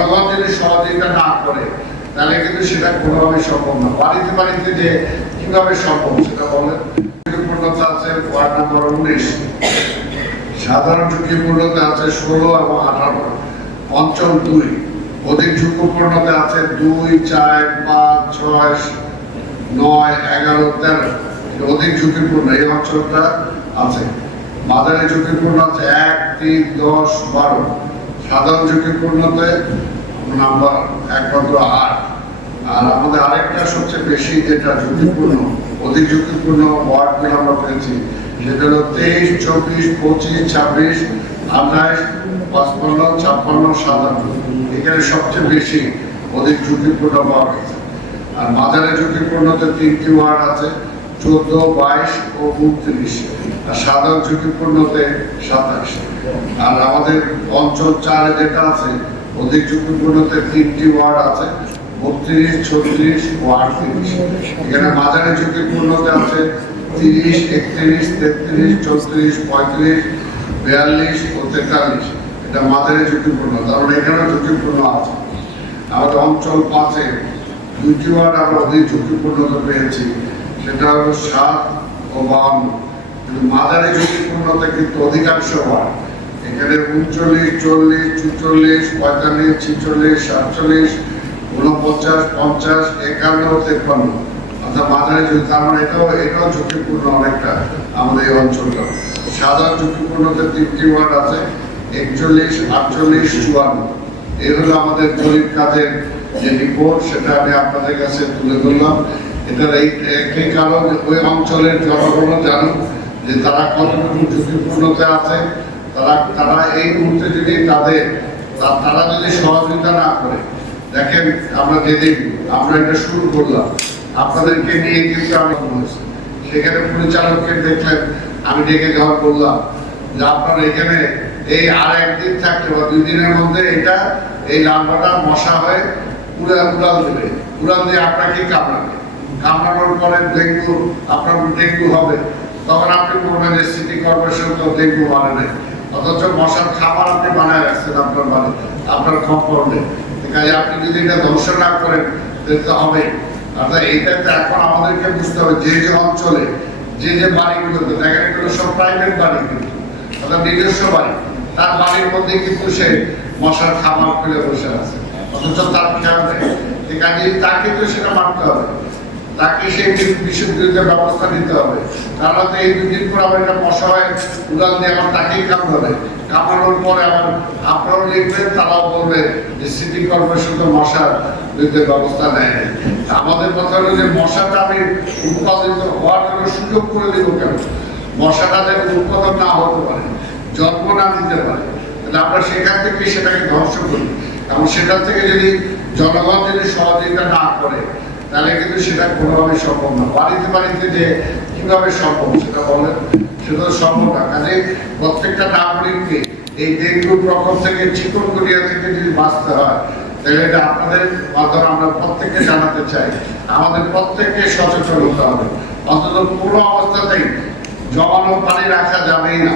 জনগণ যদি সহযোগিতা না করে তাহলে কিন্তু সেটা কোনোভাবে সম্ভব না। বাড়িতে বাড়িতে যে কিভাবে সম্ভব সেটা বলেন। ঝুঁকিপূর্ণতা আছে ওয়ার্ড নম্বর 19, সাধারণ ঝুঁকিপূর্ণতা আছে 16 এবং 18, অঞ্চল 2, অধিক ঝুঁকিপূর্ণতা আছে 2, 4, 5, 6, 9, 11, 13, অধিক ঝুঁকিপূর্ণ এই অঞ্চলটা আছে। মাঝারি ঝুঁকিপূর্ণ আছে 1, 3, 10, 12, সাধারণ ঝুঁকিপূর্ণতে নাম্বার একমাত্র 8। আর আমাদের আরেকটা সবচেয়ে বেশি যেটা ঝুঁকিপূর্ণ, অধিক ঝুঁকিপূর্ণ ওয়ার্ডগুলো আমরা পেয়েছি সেটা হলো 23, 24, 25, 26, 28, 55, 56, 57। এখানে সবচেয়ে বেশি অধিক ঝুঁকিপূর্ণ ওয়ার্ড আছে। আর মাঝারি ঝুঁকিপূর্ণতে 3টি ওয়ার্ড আছে, 14, 22 ও 29। আর সাধারণ ঝুঁকিপূর্ণতে 27। আর আমাদের অঞ্চল 4 যেটা আছে অধিক ঝুঁকিপূর্ণতে 3টি ওয়ার্ড আছে, 32, 36 ও 38। এখানে মাঝারি ঝুঁকিপূর্ণতে আছে 30, 31, 33, 34, 35, 42 ও 43। এটা মাঝারি ঝুঁকিপূর্ণ, কারণ এখানেও ঝুঁকিপূর্ণ আছে। আমাদের অঞ্চল 5-এ 2টি ওয়ার্ড আমরা অধিক ঝুঁকিপূর্ণতা পেয়েছি, সেটা হলো 7 ও 52। কিন্তু মাঝারি ঝুঁকিপূর্ণতা কিন্তু অধিকাংশ ওয়ার্ড, এখানে 39, 40, 44, 45, 46, 47, 49, 50, 51 ও 53। অর্থাৎ মাঝারি ঝুঁকি, তার মানে এটাও ঝুঁকিপূর্ণ অনেকটা আমাদের এই অঞ্চলটা। সাধারণ ঝুঁকিপূর্ণতে 3টি ওয়ার্ড আছে, 41, 48, 54। এই হলো আমাদের জরিপ কাজের যে রিপোর্ট, সেটা আমি আপনাদের কাছে তুলে ধরলাম। এটার একটি কারণ ওই অঞ্চলের জনগণ জানুক যে তারা কতটুকু ঝুঁকিপূর্ণতা আছে। তারা এই মুহূর্তে যদি তারা যদি সহযোগিতা না করে, দেখেন আমরা যেদিন আমরা এটা শুরু করলাম আপনাদেরকে নিয়ে কিন্তু আমি সেখানে পরিচালককে দেখলেন, আমি ডেকে যখন বললাম যে আপনারা এখানে এই আর একদিন থাকলে বা 2 দিনের মধ্যে এটা এই লাম্বাটা মশা হয়ে উড়াল দেবে, উড়াল দিয়ে আপনাকে কামড়ানোর পরে আপনার ডেঙ্গু হবে। তখন আপনি বলবেন যে সিটি কর্পোরেশন তো ডেঙ্গু মানে নেই, অথচ মশার খাবার আপনি বানায় রাখছেন আপনার বাড়িতে, আপনার কম্পাউন্ডে। কাজে আপনি যদি এটা ধ্বংস না করেন তাহলে হবে। অর্থাৎ এইটাতে এখন আমাদেরকে বুঝতে হবে যে অঞ্চলে যে বাড়িগুলোতে দেখেন এগুলো সব প্রাইভেট বাড়ি, কিন্তু অর্থাৎ নিজস্ব বাড়ি, তার বাড়ির মধ্যে কিন্তু সে মশার খাবার খুলে বসে আছে, অথচ তার খেয়াল নেই। কাজে তাকে তো সেটা মানতে হবে, তাকে সেই বিশুদ্ধ ব্যবস্থা নিতে হবে। তাহলে তো এই 2 দিন পর আবার এটা মশা হয় উড়াল দিয়ে আবার তাকেই কামড়াবে, কামড়ানোর পরে আবার আপনারাও লিখবেন, তারাও বলবে যে সিটি কর্পোরেশন তো মশার বিরুদ্ধে ব্যবস্থা নেয়। আমাদের কথা হলো যে মশাটা আমি উৎপাদিত হওয়ার জন্য সুযোগ করে দিব কেন? মশাটা যেন উৎপাদন না হতে পারে, জন্ম না দিতে পারে, তাহলে আমরা সেখান থেকে সেটাকে ধ্বংস করি। এবং সেটা থেকে যদি জনগণ যদি সহযোগিতা না করে তাহলে কিন্তু সেটা কোনোভাবে সম্ভব না। বাড়িতে বাড়িতে যে কিভাবে সম্ভব সেটা বলেন, সেটা সম্ভব না। কাজে প্রত্যেকটা নাগরিককে এই ডেঙ্গুর প্রকোপ থেকে, চিকুনগুনিয়া থেকে যদি বাঁচতে হয় তাহলে এটা আপনাদের মাধ্যমে আমরা প্রত্যেককে জানাতে চাই, আমাদের প্রত্যেককে সচেতন হতে হবে। অন্তত কোনো অবস্থাতেই জমানো পানি রাখা যাবেই না।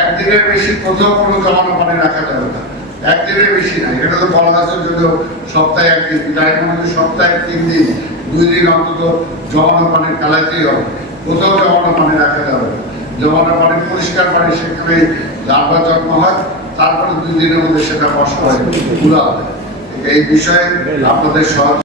একদিনের বেশি কোথাও কোনো জমানো পানি রাখা যাবে না, একদিনের বেশি না। এটা তো বলা আছে যদি সপ্তাহে 1 দিন, তাই মনে সপ্তাহে 3 দিন, 2 দিন অন্তত জমানো পানি ফেলাইতেই হবে। কোথাও জমানো পানি রাখা যাবে না। জমানো পানি পরিষ্কার পানি, সেখানে লার্ভা জন্ম হয়, তারপরে 2 দিনের মধ্যে সেটা নষ্ট হয়, পুরা হবে। এই বিষয়ে আপনাদের সহযোগিতা